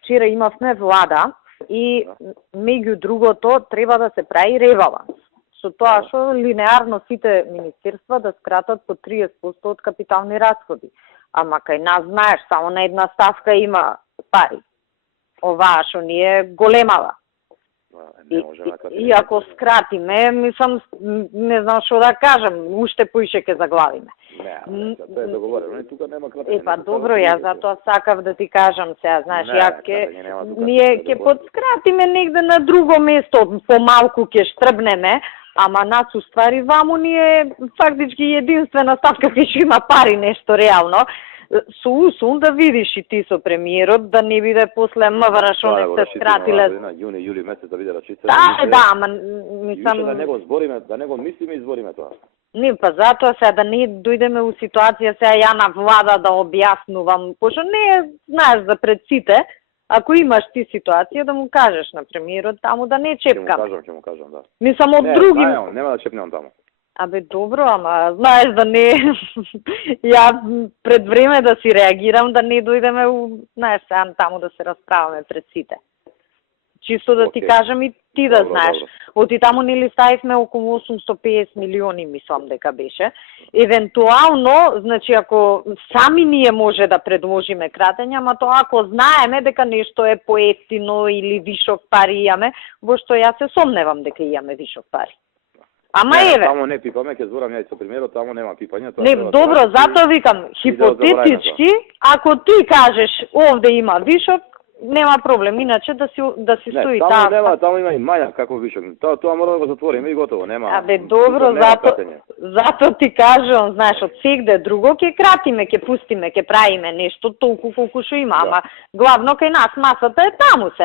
вчера имавме влада и меѓу другото треба да се прави ребаланс. Со тоа што линеарно сите министерства да скратат по 30% од капитални расходи. Ама кај нас, знаеш, само на една ставка има пари. Оваа што ни е големава. И ако скратиме, мислам, не знам што да кажам, уште поише ќе заглавиме. Не, тоа е договорено, тука нема кратење. Па добро, јас затоа сакав да ти кажам сега, знаеш, ние ќе подскратиме негде на друго место, помалку ќе штрбнеме, ама нас уствари ваму ни е фактички единствена ставка кај што има пари нешто реално. Со усум да видиш и ти со премиерот, да не биде после МВР што не се скратиле. Јуни, јули месец да биде рачица. Да, ама мислам да него збориме, да него мислиме и збориме тоа. Не, па затоа сега да не дојдеме у ситуација сега ја на влада да објаснувам, пошто не знаеш за пред сите, ако имаш ти ситуација да му кажеш на премиерот таму да не чепкам. Ќе му кажам, да. Мислам од други. Нема да чепнем таму. Абе добро, ама знаеш да не ја пред време да си реагирам да не дојдеме знаеш сега таму да се расправаме пред сите. Чисто да ти кажам и ти да знаеш. Оти таму нели ставивме околу 850 милиони, мислам дека беше. Евентуално, значи ако сами ние може да предложиме кратење, ама тоа ако знаеме дека нешто е поевтино или вишок пари имаме, во што јас се сомневам дека имаме вишок пари. Ама еве. Таму не пипаме, ќе зборам ја и со премиерот, таму нема пипање. Не, добро, затоа викам, хипотетички, ако ти кажеш овде има вишок, нема проблем, иначе да си стои таа. Таму нема, таму има и мањак како вишок. Тоа мора да го затвориме и готово, нема. Абе добро, зато ти кажам, знаеш, од сегде друго ќе кратиме, ќе пустиме, ќе правиме нешто толку колку што има, ама главно кај нас масата е таму се.